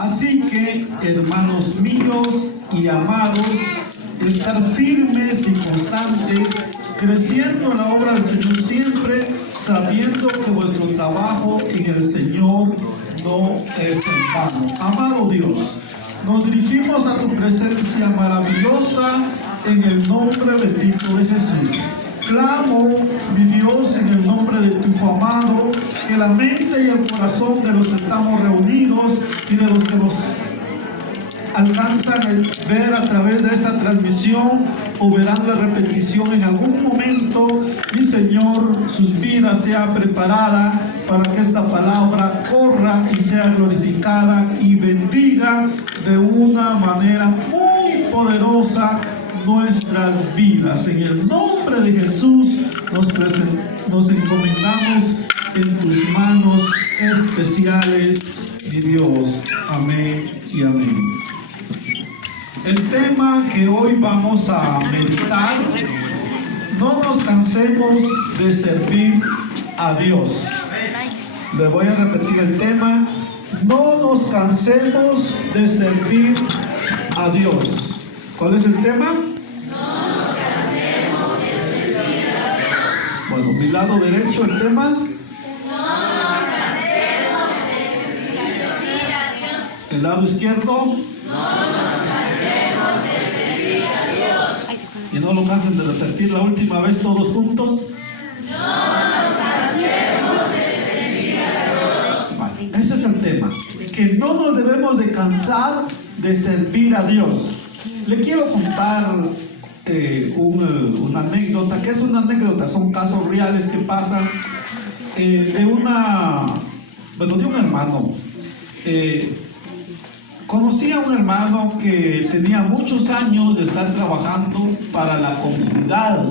Así que, hermanos míos y amados, estar firmes y constantes, creciendo en la obra del Señor siempre, sabiendo que vuestro trabajo en el Señor no es en vano. Amado Dios, nos dirigimos a tu presencia maravillosa en el nombre bendito de Jesús. Clamo, mi Dios, en el nombre de tu Hijo amado, que la mente y el corazón de los que estamos reunidos y de los que nos alcanzan a ver a través de esta transmisión o verán la repetición en algún momento, mi Señor, sus vidas sea preparada para que esta palabra corra y sea glorificada y bendiga de una manera muy poderosa nuestras vidas. En el nombre de Jesús nos encomendamos en tus manos especiales, mi Dios. Amén y amén. El tema que hoy vamos a meditar: no nos cansemos de servir a Dios. Le voy a repetir el tema: no nos cansemos de servir a Dios. ¿Cuál es el tema? No nos cansemos de servir a Dios. Bueno, mi lado derecho el tema. No nos cansemos de servir a Dios. El lado izquierdo. No nos cansemos de servir a Dios. Y no lo cansen de repetir la última vez todos juntos. No nos cansemos de servir a Dios. Vale, ese es el tema. Que no nos debemos de cansar de servir a Dios. Le quiero contar una anécdota. ¿Qué es una anécdota? Son casos reales que pasan de un hermano. Conocí a un hermano que tenía muchos años de estar trabajando para la comunidad,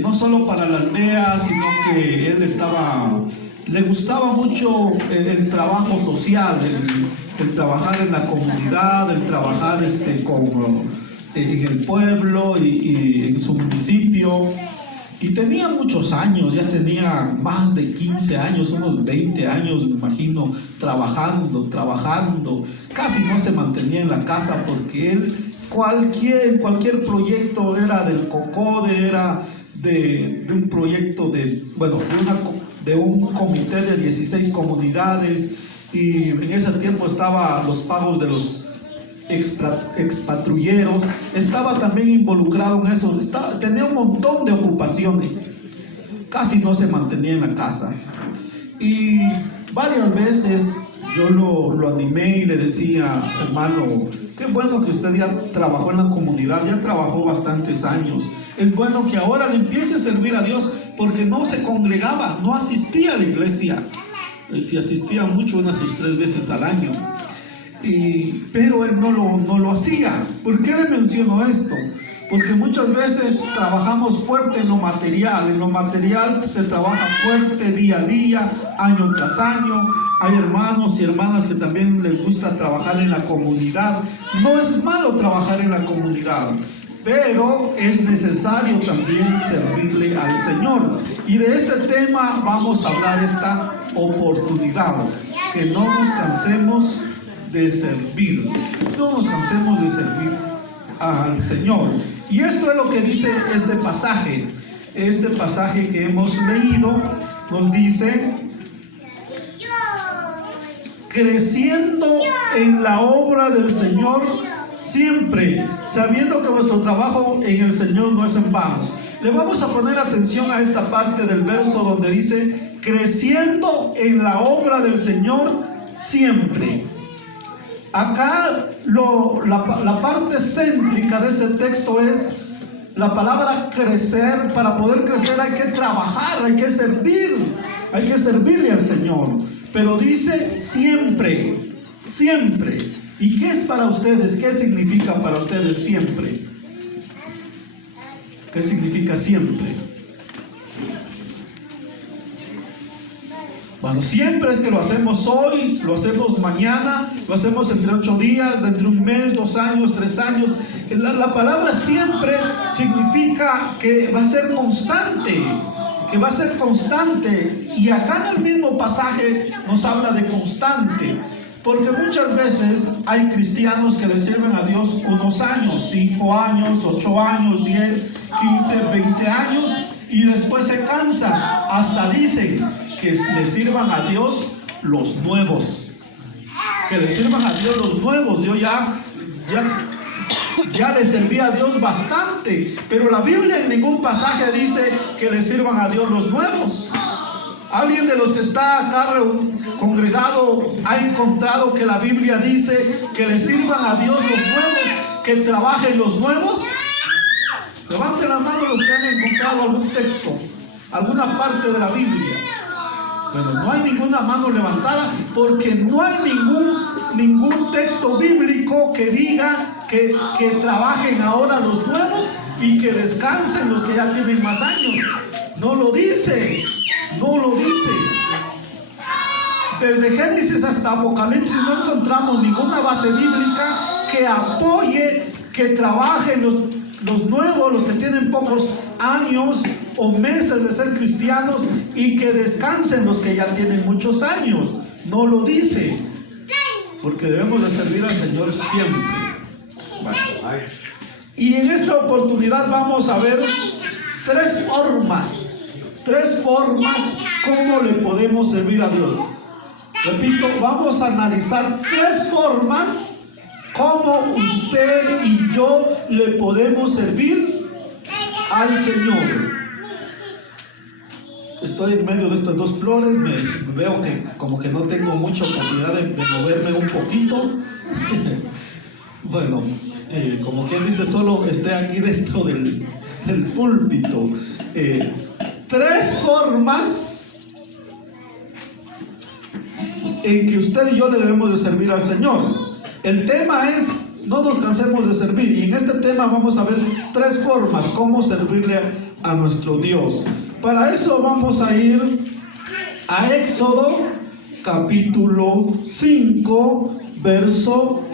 no solo para la aldea, sino que él le gustaba mucho el trabajo social, el trabajar en la comunidad, el trabajar en el pueblo y en su municipio. Y tenía muchos años, ya tenía más de 15 años, unos 20 años, me imagino, trabajando. Casi no se mantenía en la casa porque él, cualquier proyecto era del COCODE, era de un proyecto de un comité de 16 comunidades, y en ese tiempo estaban los pagos de los expatrulleros, estaba también involucrado en eso, tenía un montón de ocupaciones, casi no se mantenía en la casa. Y varias veces yo lo animé y le decía: hermano, qué bueno que usted ya trabajó en la comunidad, ya trabajó bastantes años, es bueno que ahora le empiece a servir a Dios, porque no se congregaba, no asistía a la iglesia, si asistía mucho, unas 3 veces al año. Pero él no lo hacía. ¿Por qué le menciono esto? Porque muchas veces trabajamos fuerte en lo material se trabaja fuerte día a día, año tras año. Hay hermanos y hermanas que también les gusta trabajar en la comunidad. No es malo trabajar en la comunidad, pero es necesario también servirle al Señor. Y de este tema vamos a hablar esta oportunidad: que no nos cansemos de servir. No nos cansemos de servir al Señor. Y esto es lo que dice este pasaje. Este pasaje que hemos leído nos dice: creciendo en la obra del Señor siempre, sabiendo que vuestro trabajo en el Señor no es en vano. Le vamos a poner atención a esta parte del verso donde dice: creciendo en la obra del Señor siempre. Acá la parte céntrica de este texto es la palabra crecer. Para poder crecer hay que trabajar, hay que servirle al Señor. Pero dice siempre, siempre. ¿Y qué es para ustedes? ¿Qué significa para ustedes siempre? ¿Qué significa siempre? Bueno, siempre es que lo hacemos hoy, lo hacemos mañana, lo hacemos entre 8 días, dentro de un mes, 2 años, 3 años. La palabra siempre significa que va a ser constante, Y acá en el mismo pasaje nos habla de constante. Porque muchas veces hay cristianos que le sirven a Dios unos años, 5 años, 8 años, 10, 15, 20 años, y después se cansan. Hasta dicen que le sirvan a Dios los nuevos. Que le sirvan a Dios los nuevos. Yo ya le serví a Dios bastante, pero la Biblia en ningún pasaje dice que le sirvan a Dios los nuevos. ¿Alguien de los que está acá congregado ha encontrado que la Biblia dice que le sirvan a Dios los nuevos, que trabajen los nuevos? Levanten las manos los que han encontrado algún texto, alguna parte de la Biblia. Bueno, no hay ninguna mano levantada porque no hay ningún texto bíblico que diga que trabajen ahora los nuevos y que descansen los que ya tienen más años. No lo dice. No lo dice. Desde Génesis hasta Apocalipsis no encontramos ninguna base bíblica que apoye que trabajen los nuevos, los que tienen pocos años o meses de ser cristianos, y que descansen los que ya tienen muchos años. No lo dice, porque debemos de servir al Señor siempre. Bueno. Y en esta oportunidad vamos a ver tres formas cómo le podemos servir a Dios. Repito, vamos a analizar 3 formas cómo usted y yo le podemos servir al Señor. Estoy en medio de estas 2 flores, me veo que como que no tengo mucha oportunidad de moverme un poquito. Bueno, como quien dice, solo esté aquí dentro del púlpito. 3 formas en que usted y yo le debemos de servir al Señor. El tema es, no nos cansemos de servir, y en este tema vamos a ver 3 formas cómo servirle a nuestro Dios. Para eso vamos a ir a Éxodo capítulo 5 verso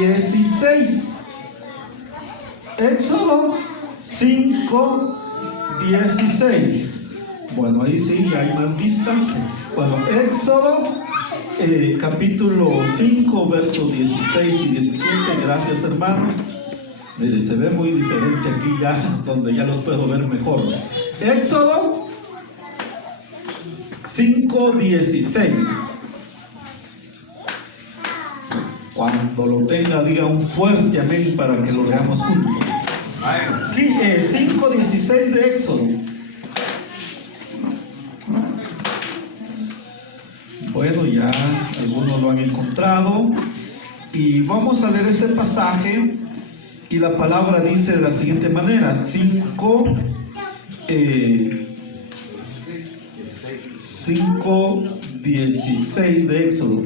16. Éxodo 5 16. Bueno, ahí sí hay más vista. Bueno, Éxodo capítulo 5 versos 16 y 17. Gracias, hermanos. Mire, se ve muy diferente aquí ya, donde ya los puedo ver mejor. Éxodo 5 16. Cuando lo tenga, diga un fuerte amén para que lo leamos juntos. 5:16 de Éxodo. Bueno, ya algunos lo han encontrado, y vamos a leer este pasaje, y la palabra dice de la siguiente manera: 5:16 de Éxodo.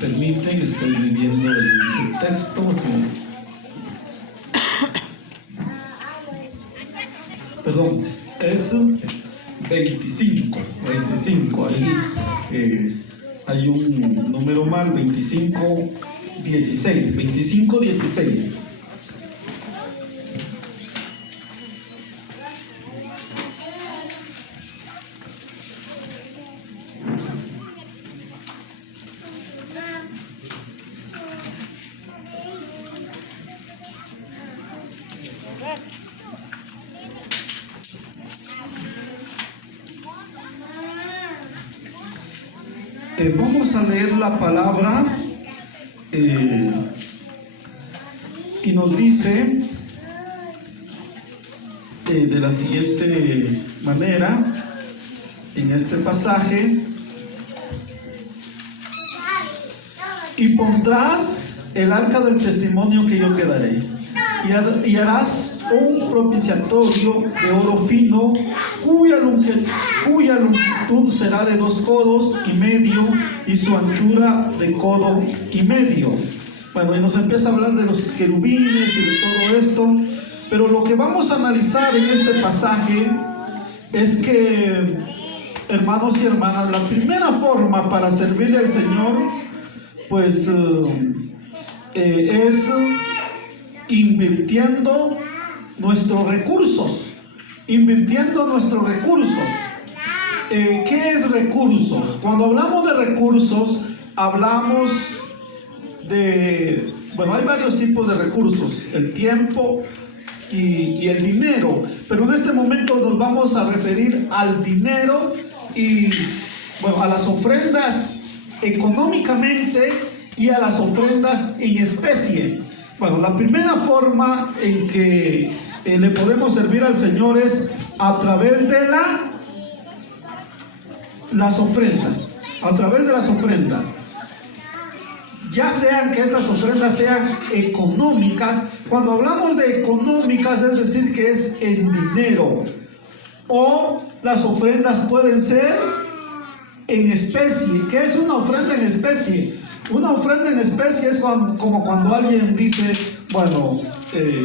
Permiten, estoy leyendo el texto. Perdón, es 25. Ahí hay un número mal, 25:16. Vamos a leer la palabra y nos dice de la siguiente manera en este pasaje: y pondrás el arca del testimonio que yo te daré, y harás un propiciatorio de oro fino, cuya longitud será de 2 codos y medio, y su anchura de codo y medio. Bueno, y nos empieza a hablar de los querubines y de todo esto, pero lo que vamos a analizar en este pasaje es que, hermanos y hermanas, la primera forma para servirle al Señor, pues es invirtiendo nuestros recursos. Invirtiendo nuestros recursos. ¿Qué es recursos? Cuando hablamos de recursos, hablamos de, bueno, hay varios tipos de recursos, el tiempo y el dinero, pero en este momento nos vamos a referir al dinero y, bueno, a las ofrendas económicamente y a las ofrendas en especie. Bueno, la primera forma en que le podemos servir al Señor es a través de las ofrendas, a través de las ofrendas, ya sean que estas ofrendas sean económicas. Cuando hablamos de económicas, es decir, que es en dinero, o las ofrendas pueden ser en especie. ¿Qué es una ofrenda en especie? Una ofrenda en especie es como cuando alguien dice, bueno,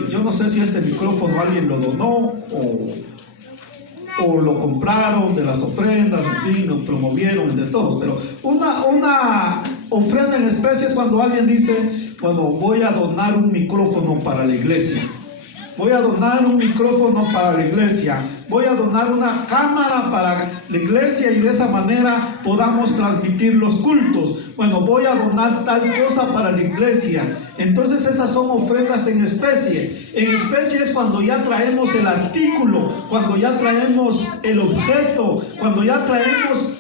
yo no sé si este micrófono alguien lo donó o lo compraron de las ofrendas, en fin, lo promovieron de todos, pero una ofrenda en especie es cuando alguien dice, bueno, voy a donar un micrófono para la iglesia, voy a donar un micrófono para la iglesia, voy a donar una cámara para la iglesia y de esa manera podamos transmitir los cultos. Bueno, voy a donar tal cosa para la iglesia. Entonces esas son ofrendas en especie. En especie es cuando ya traemos el artículo, cuando ya traemos el objeto, cuando ya traemos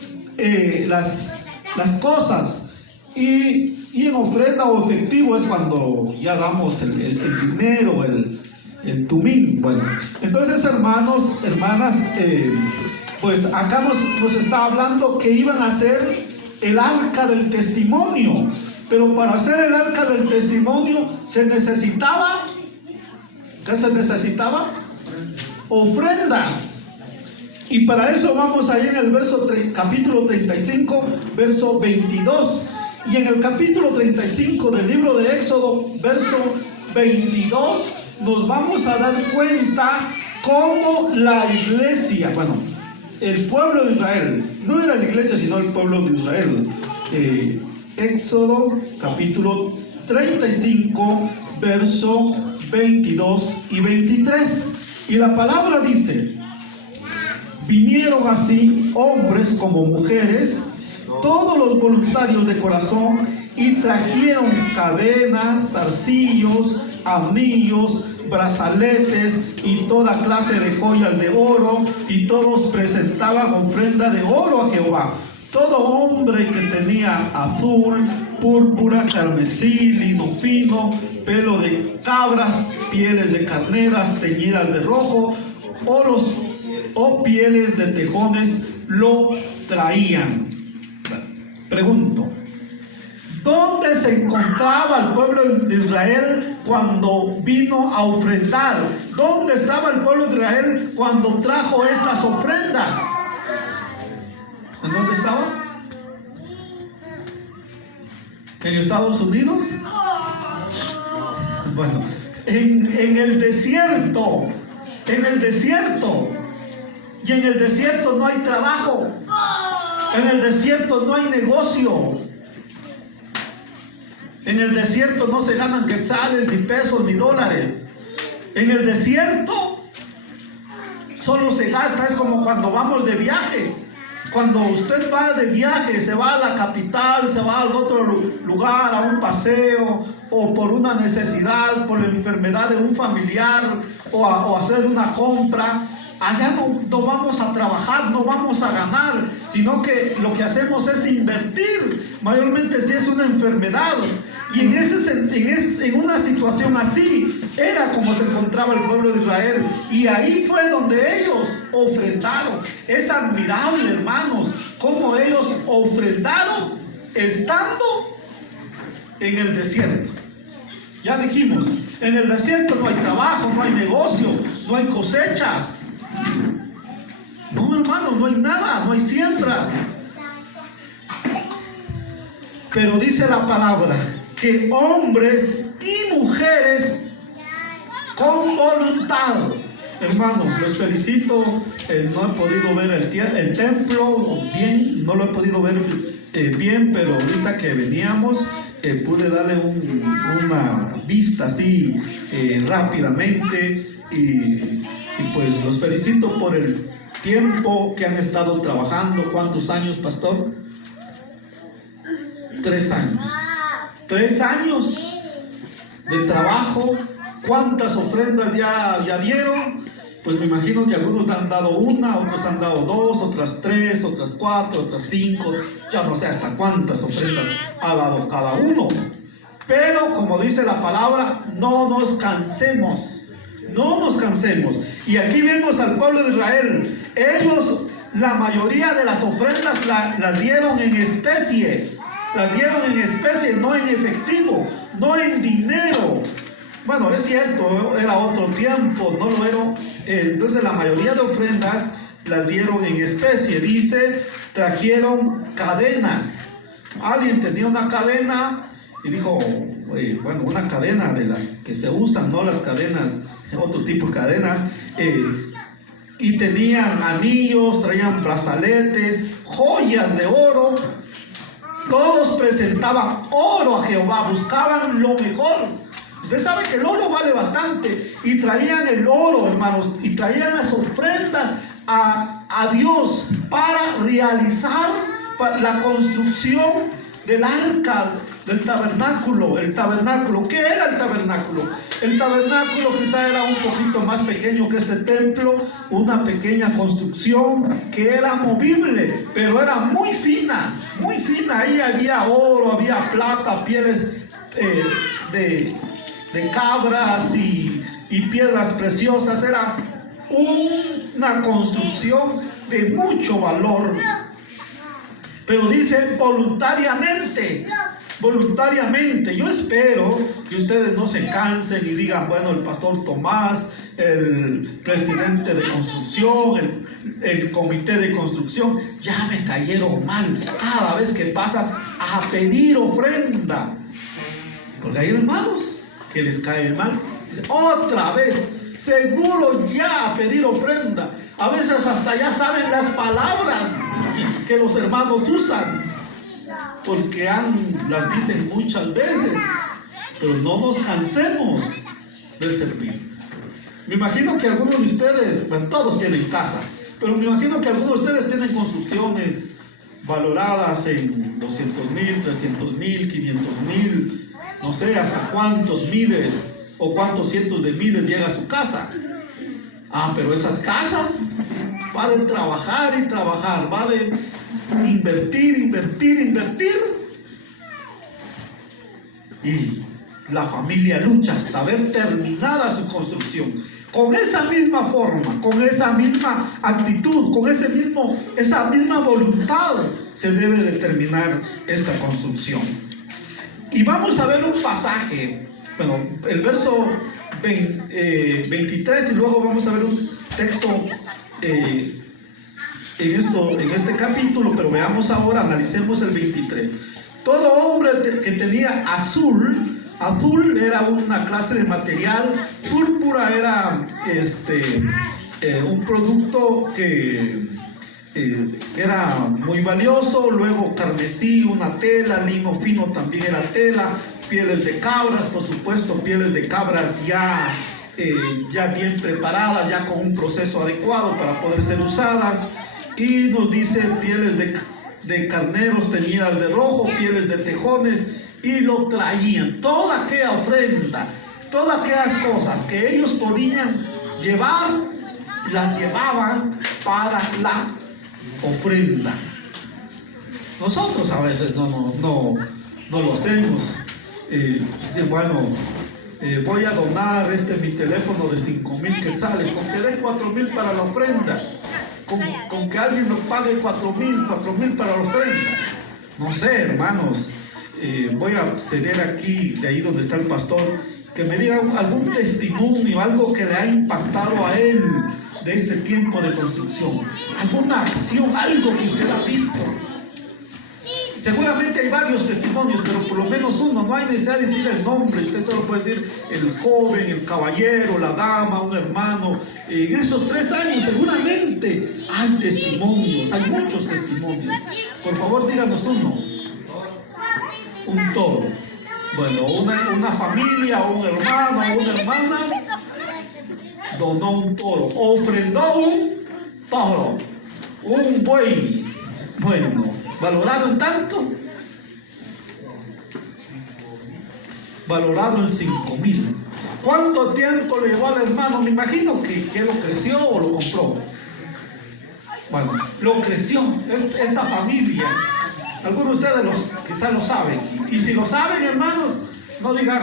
las cosas. Y en ofrenda o efectivo es cuando ya damos el dinero, el tumín. Bueno, entonces, hermanos, hermanas, pues acá nos está hablando que iban a hacer el arca del testimonio, pero para hacer el arca del testimonio se necesitaba, ¿qué se necesitaba? Ofrendas. Y para eso vamos ahí en el capítulo 35, verso 22. Y en el capítulo 35 del libro de Éxodo, verso 22, nos vamos a dar cuenta cómo la iglesia, bueno, el pueblo de Israel, no era la iglesia sino el pueblo de Israel. Éxodo capítulo 35, verso 22 y 23. Y la palabra dice: vinieron así hombres como mujeres, todos los voluntarios de corazón, y trajeron cadenas, zarcillos, anillos, brazaletes y toda clase de joyas de oro, y todos presentaban ofrenda de oro a Jehová. Todo hombre que tenía azul, púrpura, carmesí, lino fino, pelo de cabras, pieles de carneras teñidas de rojo, o pieles de tejones, lo traían. Pregunto, ¿dónde se encontraba el pueblo de Israel cuando vino a ofrendar? ¿Dónde estaba el pueblo de Israel cuando trajo estas ofrendas? ¿En dónde estaba? ¿En Estados Unidos? Bueno, en el desierto. En el desierto. Y en el desierto no hay trabajo. En el desierto no hay negocio. En el desierto no se ganan quetzales, ni pesos, ni dólares. En el desierto solo se gasta, es como cuando vamos de viaje. Cuando usted va de viaje, se va a la capital, se va a otro lugar, a un paseo, o por una necesidad, por la enfermedad de un familiar, o hacer una compra. Allá no vamos a trabajar, no vamos a ganar, sino que lo que hacemos es invertir, mayormente si es una enfermedad. Y en una situación así, era como se encontraba el pueblo de Israel. Y ahí fue donde ellos ofrendaron. Es admirable, hermanos, cómo ellos ofrendaron estando en el desierto. Ya dijimos, en el desierto no hay trabajo, no hay negocio, no hay cosechas. No, hermano, no hay nada, no hay siembra. Pero dice la palabra que hombres y mujeres con voluntad. Hermanos, los felicito. No he podido ver el templo bien, no lo he podido ver bien, pero ahorita que veníamos pude darle una vista así rápidamente y pues los felicito por el tiempo que han estado trabajando. ¿Cuántos años, pastor? 3 años. 3 años de trabajo. ¿Cuántas ofrendas ya dieron? Pues me imagino que algunos han dado 1, otros han dado 2, otras 3, otras 4, otras 5. Ya no sé hasta cuántas ofrendas ha dado cada uno. Pero como dice la palabra, no nos cansemos. No nos cansemos. Y aquí vemos al pueblo de Israel. Ellos, la mayoría de las ofrendas las dieron en especie. Las dieron en especie, no en efectivo, no en dinero. Bueno, es cierto, era otro tiempo, no lo era. Entonces la mayoría de ofrendas las dieron en especie. Dice, trajeron cadenas. Alguien tenía una cadena y dijo, bueno, una cadena de las que se usan, no las cadenas, otro tipo de cadenas. Y tenían anillos, traían brazaletes, joyas de oro. Todos presentaban oro a Jehová, buscaban lo mejor. Usted sabe que el oro vale bastante. Y traían el oro, hermanos, y traían las ofrendas a Dios para realizar la construcción del arca, del tabernáculo. El tabernáculo, ¿qué era el tabernáculo? El tabernáculo quizá era un poquito más pequeño que este templo, una pequeña construcción que era movible, pero era muy fina, muy fina. Ahí había oro, había plata, pieles de cabras y piedras preciosas. Era una construcción de mucho valor. Pero dice voluntariamente. Voluntariamente. Yo espero que ustedes no se cansen y digan, bueno, el pastor Tomás, el presidente de construcción, el comité de construcción, ya me cayeron mal cada vez que pasan a pedir ofrenda. Porque hay hermanos que les cae mal. Dice, otra vez, seguro ya a pedir ofrenda. A veces hasta ya saben las palabras que los hermanos usan, porque las dicen muchas veces. Pero no nos cansemos de servir. Me imagino que algunos de ustedes, bueno, todos tienen casa, pero me imagino que algunos de ustedes tienen construcciones valoradas en 200,000, 300,000, 500,000, no sé hasta cuántos miles o cuántos cientos de miles llega a su casa. Pero esas casas va de trabajar y trabajar, va de invertir. Y la familia lucha hasta ver terminada su construcción. Con esa misma forma, con esa misma actitud, con esa misma voluntad se debe de terminar esta construcción. Y vamos a ver un pasaje, bueno, el verso 23, y luego vamos a ver un texto en este capítulo, pero veamos ahora, analicemos el 23. Todo hombre que tenía azul era una clase de material, púrpura era un producto que era muy valioso, luego carmesí, una tela, lino fino también era tela, pieles de cabras, por supuesto, pieles de cabras ya bien preparadas, ya con un proceso adecuado para poder ser usadas. Y nos dice pieles de carneros teñidas de rojo, pieles de tejones, y lo traían. Toda aquella ofrenda, todas aquellas cosas que ellos podían llevar, las llevaban para la ofrenda. Nosotros a veces no lo hacemos. Dice, bueno, voy a donar mi teléfono de 5,000 quetzales, con que dé 4,000 para la ofrenda, con que alguien nos pague 4,000 para la ofrenda. No sé, hermanos, voy a ceder aquí, de ahí donde está el pastor, que me diga algún testimonio, algo que le ha impactado a él de este tiempo de construcción, alguna acción, algo que usted ha visto. Seguramente hay varios testimonios, pero por lo menos uno. No hay necesidad de decir el nombre, usted solo puede decir el joven, el caballero, la dama, un hermano. En esos 3 años seguramente hay testimonios, hay muchos testimonios. Por favor, díganos uno. Un todo. Bueno, una familia, un hermano, una hermana donó un toro, ofrendó un toro, un buey. Bueno, valorado en tanto, valorado en 5,000. ¿Cuánto tiempo le llevó al hermano? Me imagino que lo creció o lo compró. Bueno, lo creció esta familia. Algunos de ustedes quizás lo saben. Y si lo saben, hermanos, no digan,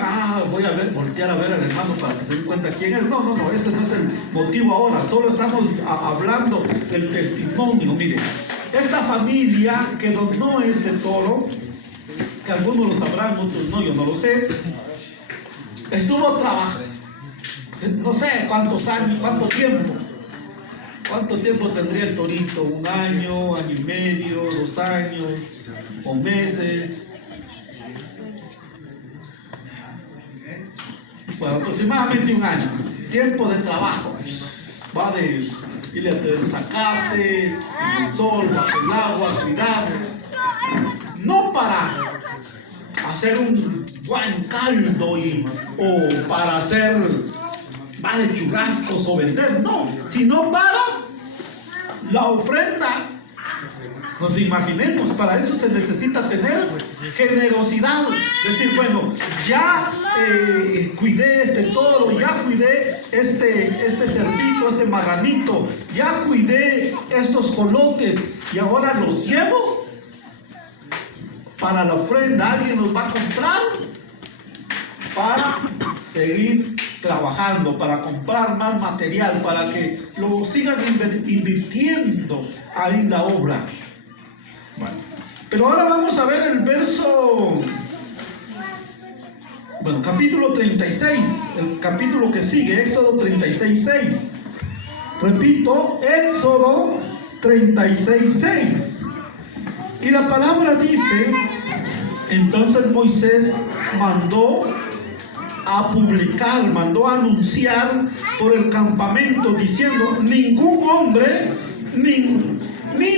voy a voltear a ver al hermano para que se den cuenta quién es. No, ese no es el motivo ahora. Solo estamos hablando del testimonio. Mire, esta familia que donó este toro, que algunos lo sabrán, otros no, yo no lo sé, estuvo trabajando, no sé cuántos años, cuánto tiempo. ¿Cuánto tiempo tendría el torito? ¿1 año, año y medio, 2 años o meses? Bueno, aproximadamente 1 año. Tiempo de trabajo. Va de ir a sacarte, el sol, bajo el agua, cuidar. No para hacer un buen caldo o para hacer más de churrascos o vender, no, sino para la ofrenda. Nos imaginemos, para eso se necesita tener generosidad. Decir, bueno, ya cuidé este toro, ya cuidé este cerdito, este marranito, ya cuidé estos colotes y ahora los llevo para la ofrenda. Alguien los va a comprar para seguir trabajando, para comprar más material, para que lo sigan invirtiendo ahí en la obra. Bueno, pero ahora vamos a ver el verso, capítulo 36, el capítulo que sigue, Éxodo 36:6. Repito, Éxodo 36:6. Y la palabra dice: entonces Moisés mandó a publicar, mandó a anunciar por el campamento diciendo: ningún hombre ni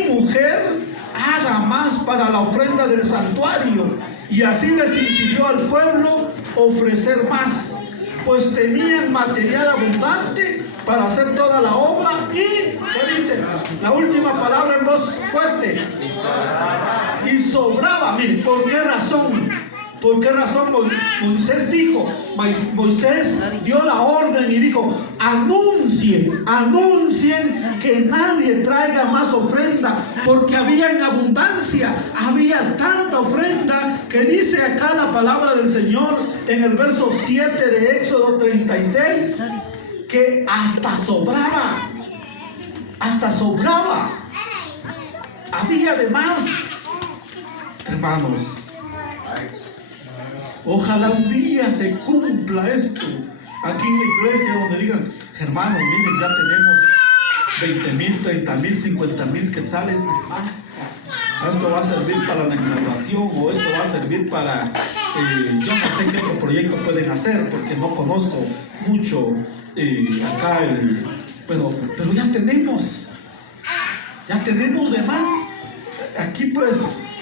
mujer haga más para la ofrenda del santuario. Y así les impidió al pueblo ofrecer más, pues tenían material abundante para hacer toda la obra. Y ¿qué dice? La última palabra en voz fuerte: y sobraba. Miren, ¿por qué razón? ¿Por qué razón Moisés dio la orden y dijo: anuncien que nadie traiga más ofrenda, porque había en abundancia, había tanta ofrenda que dice acá la palabra del Señor en el verso 7 de Éxodo 36, que hasta sobraba, había de más. Hermanos, ojalá un día se cumpla esto aquí en la iglesia, donde digan: hermanos, miren, ya tenemos 20,000, 30,000, 50,000 quetzales más. Esto va a servir para la inauguración, o esto va a servir para, yo no sé qué otro proyecto pueden hacer, porque no conozco mucho acá, pero ya tenemos de más. Aquí pues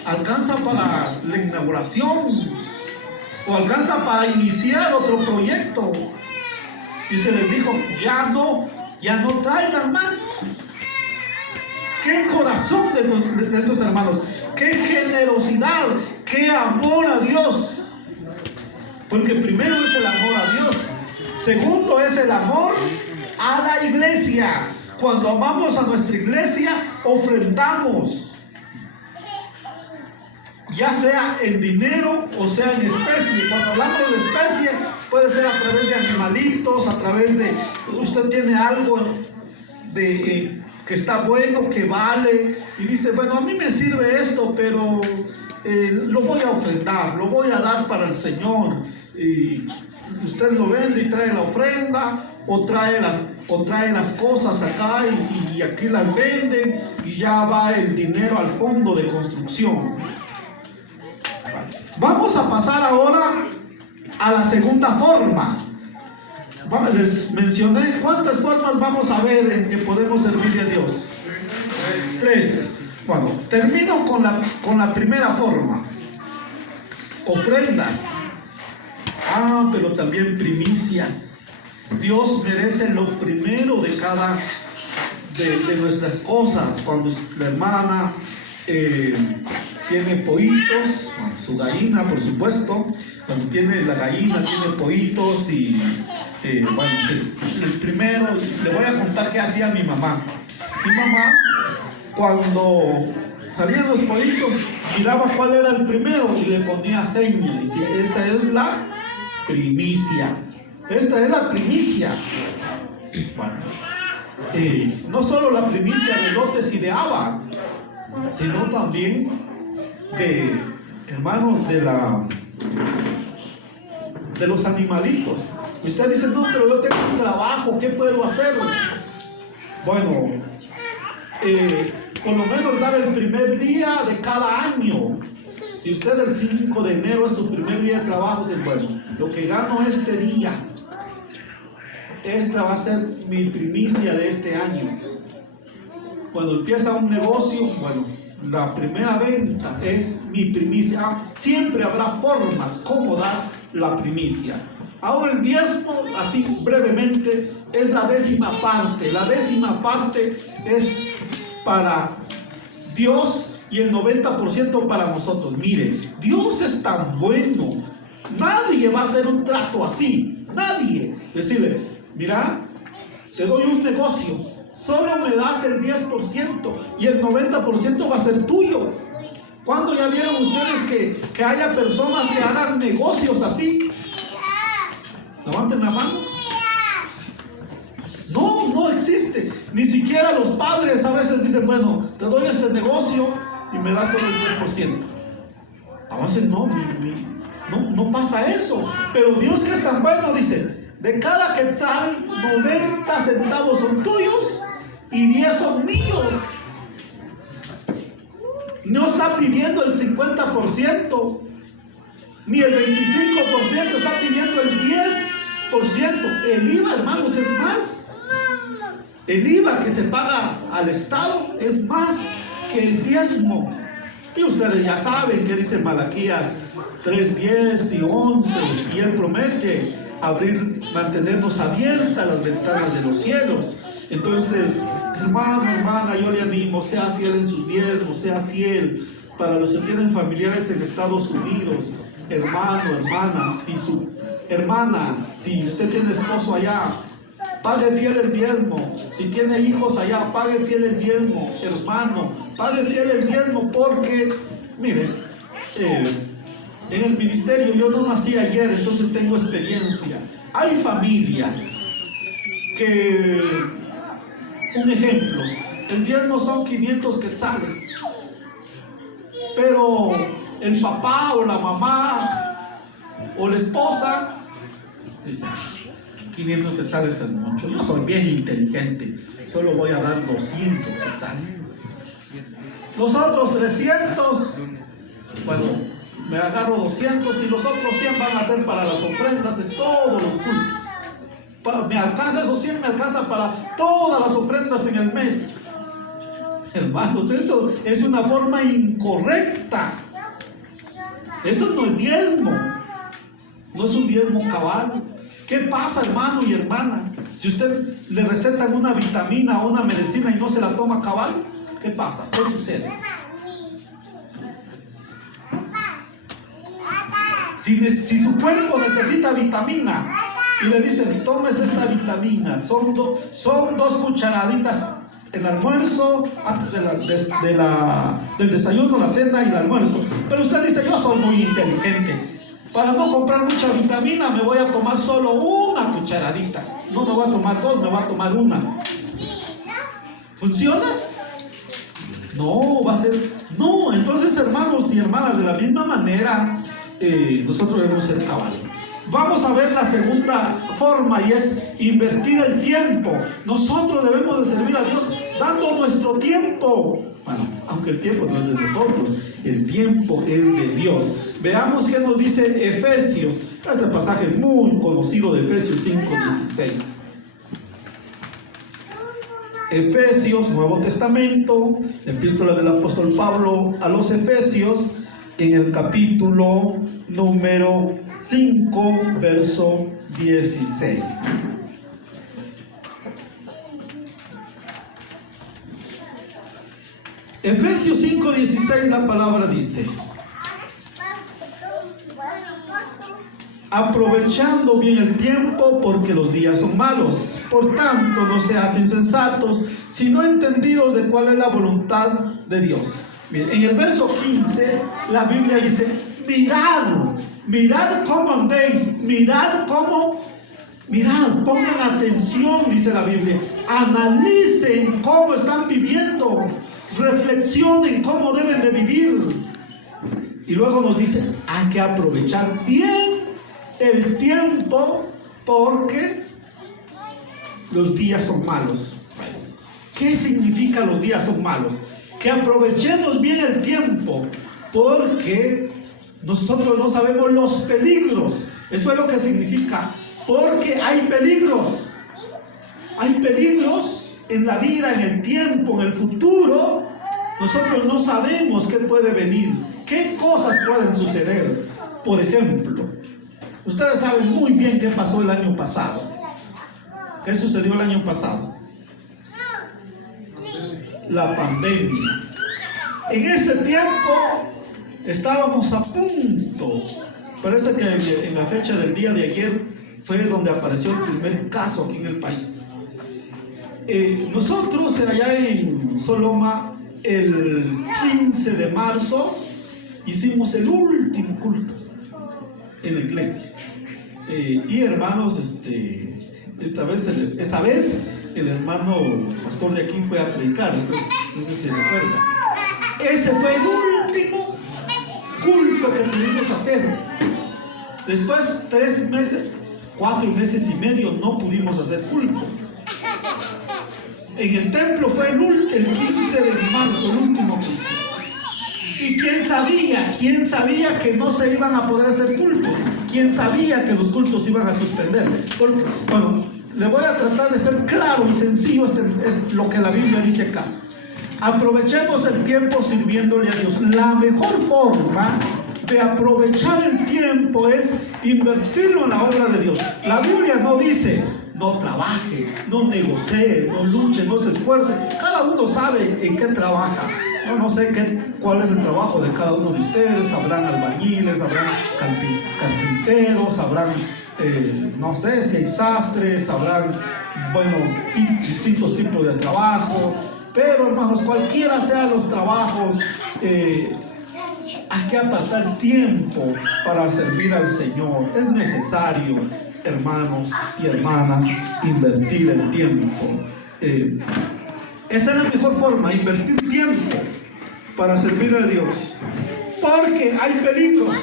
alcanza para la inauguración, o alcanza para iniciar otro proyecto. Y se les dijo: ya no traigan más. Qué corazón de estos hermanos, qué generosidad, qué amor a Dios. Porque primero es el amor a Dios, segundo es el amor a la iglesia. Cuando amamos a nuestra iglesia, ofrendamos, ya sea en dinero o sea en especie. Cuando hablamos de especie, puede ser a través de animalitos, a través de, usted tiene algo que está bueno, que vale, y dice: bueno, a mí me sirve esto, pero lo voy a ofrendar, lo voy a dar para el Señor. Y usted lo vende y trae la ofrenda, o trae las cosas acá y aquí las venden, y ya va el dinero al fondo de construcción. Vamos a pasar ahora a la segunda forma. Les mencioné cuántas formas vamos a ver en que podemos servirle a Dios. 3. Bueno, termino con la primera forma: ofrendas. Pero también primicias. Dios merece lo primero de cada de nuestras cosas. Cuando la hermana tiene pollitos, su gallina, por supuesto, cuando tiene la gallina, tiene pollitos y bueno, el primero, le voy a contar qué hacía mi mamá. Mi mamá, cuando salían los pollitos, miraba cuál era el primero y le ponía seña. Decía, esta es la primicia. Esta es la primicia. Bueno, no solo la primicia de lotes y de haba, sino también de, hermanos, de los animalitos. Usted dice, no, pero yo tengo un trabajo, ¿qué puedo hacer? Bueno, por lo menos dar el primer día de cada año. Si usted el 5 de enero es su primer día de trabajo, dice, bueno, lo que gano este día, esta va a ser mi primicia de este año. Cuando empieza un negocio, bueno, la primera venta es mi primicia. Siempre habrá formas como dar la primicia. Ahora el diezmo, así brevemente, es la 10ª parte. La 10ª parte es para Dios y el 90% para nosotros. Mire, Dios es tan bueno. Nadie va a hacer un trato así. Nadie. Decirle, mira, te doy un negocio, solo me das el 10% y el 90% va a ser tuyo. ¿Cuándo ya vieron ustedes que haya personas que hagan negocios así? Levanten la mano. No existe. Ni siquiera los padres a veces dicen, bueno, te doy este negocio y me das solo el 10%. A veces no pasa eso. Pero Dios, que es tan bueno, dice, de cada quetzal, 90 centavos son tuyos y 10 son míos. No está pidiendo el 50%, ni el 25%, está pidiendo el 10%. El IVA, hermanos, es más. El IVA que se paga al Estado es más que el diezmo. Y ustedes ya saben que dice Malaquías 3:10 y 11, y Él promete mantenernos abiertas las ventanas de los cielos. Entonces, hermano, hermana, yo le animo, sea fiel en sus diezmos, sea fiel para los que tienen familiares en Estados Unidos. Hermano, hermana, si usted tiene esposo allá, pague fiel el diezmo. Si tiene hijos allá, pague fiel el diezmo. Hermano, pague fiel el diezmo, porque, miren, en el ministerio yo no nací ayer, entonces tengo experiencia. Hay familias que, un ejemplo, el diezmo son 500 quetzales, pero el papá o la mamá o la esposa dice, 500 quetzales es mucho, yo soy bien inteligente, solo voy a dar 200 quetzales. Los otros 300, bueno, me agarro 200 y los otros 100 van a ser para las ofrendas de todos los cultos. Me alcanza, esos 100 me alcanza para todas las ofrendas en el mes. Hermanos, eso es una forma incorrecta. Eso no es diezmo, no es un diezmo cabal. ¿Qué pasa, hermano y hermana? Si usted le recetan una vitamina o una medicina y no se la toma cabal, ¿qué pasa? ¿Qué sucede? Si su cuerpo necesita vitamina y le dicen, tomes esta vitamina, son 2 cucharaditas el almuerzo, antes del desayuno, la cena y el almuerzo. Pero usted dice, yo soy muy inteligente, para no comprar mucha vitamina me voy a tomar solo una cucharadita. No me voy a tomar 2, me voy a tomar una. ¿Funciona? No, va a ser... No, entonces, hermanos y hermanas, de la misma manera, nosotros debemos ser cabales. Vamos a ver la segunda forma, y es invertir el tiempo. Nosotros debemos de servir a Dios dando nuestro tiempo. Bueno, aunque el tiempo no es de nosotros, el tiempo es de Dios. Veamos qué nos dice Efesios. Este pasaje muy conocido de Efesios 5:16. Efesios, Nuevo Testamento, epístola del apóstol Pablo a los Efesios, en el capítulo número 5, verso 16. Efesios 5, 16, la palabra dice: aprovechando bien el tiempo, porque los días son malos. Por tanto, no seas insensatos, sino entendidos de cuál es la voluntad de Dios. Bien, en el verso 15, la Biblia dice: mirad cómo andéis, mirad, pongan atención, dice la Biblia, analicen cómo están viviendo, reflexionen cómo deben de vivir. Y luego nos dice: hay que aprovechar bien el tiempo, porque los días son malos. ¿Qué significa los días son malos? Que aprovechemos bien el tiempo, porque nosotros no sabemos los peligros. Eso es lo que significa, porque hay peligros. Hay peligros en la vida, en el tiempo, en el futuro. Nosotros no sabemos qué puede venir, qué cosas pueden suceder. Por ejemplo, ustedes saben muy bien qué pasó el año pasado. ¿Qué sucedió el año pasado? La pandemia. En este tiempo estábamos a punto. Parece que en la fecha del día de ayer fue donde apareció el primer caso aquí en el país. Nosotros allá en Soloma, el 15 de marzo, hicimos el último culto en la iglesia. Y hermanos, esa vez el hermano pastor de aquí fue a predicar, no sé si se recuerda. Ese fue el último culto que pudimos hacer. Después 3 meses, 4 meses y medio no pudimos hacer culto. En el templo fue el 15 de marzo, el último culto. ¿Y quién sabía que no se iban a poder hacer cultos? ¿Quién sabía que los cultos iban a suspender? Porque, bueno, le voy a tratar de ser claro y sencillo, es lo que la Biblia dice acá. Aprovechemos el tiempo sirviéndole a Dios. La mejor forma de aprovechar el tiempo es invertirlo en la obra de Dios. La Biblia no dice: no trabaje, no negocie, no luche, no se esfuerce. Cada uno sabe en qué trabaja. Yo no sé cuál es el trabajo de cada uno de ustedes. Habrán albañiles, habrán carpinteros, habrán, no sé si hay sastres, habrán, bueno, distintos tipos de trabajo. Pero hermanos, cualquiera sean los trabajos, hay que apartar tiempo para servir al Señor. Es necesario, hermanos y hermanas, invertir el tiempo. Esa es la mejor forma, invertir tiempo para servir a Dios. Porque hay peligros.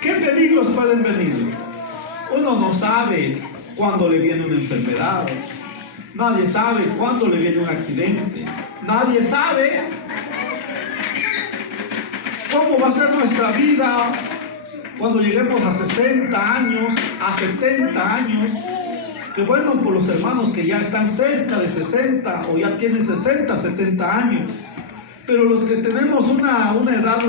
¿Qué peligros pueden venir? Uno no sabe cuándo le viene una enfermedad. Nadie sabe cuándo le viene un accidente. Nadie sabe cómo va a ser nuestra vida cuando lleguemos a 60 años, a 70 años. Que bueno por los hermanos que ya están cerca de 60 o ya tienen 60, 70 años. Pero los que tenemos una edad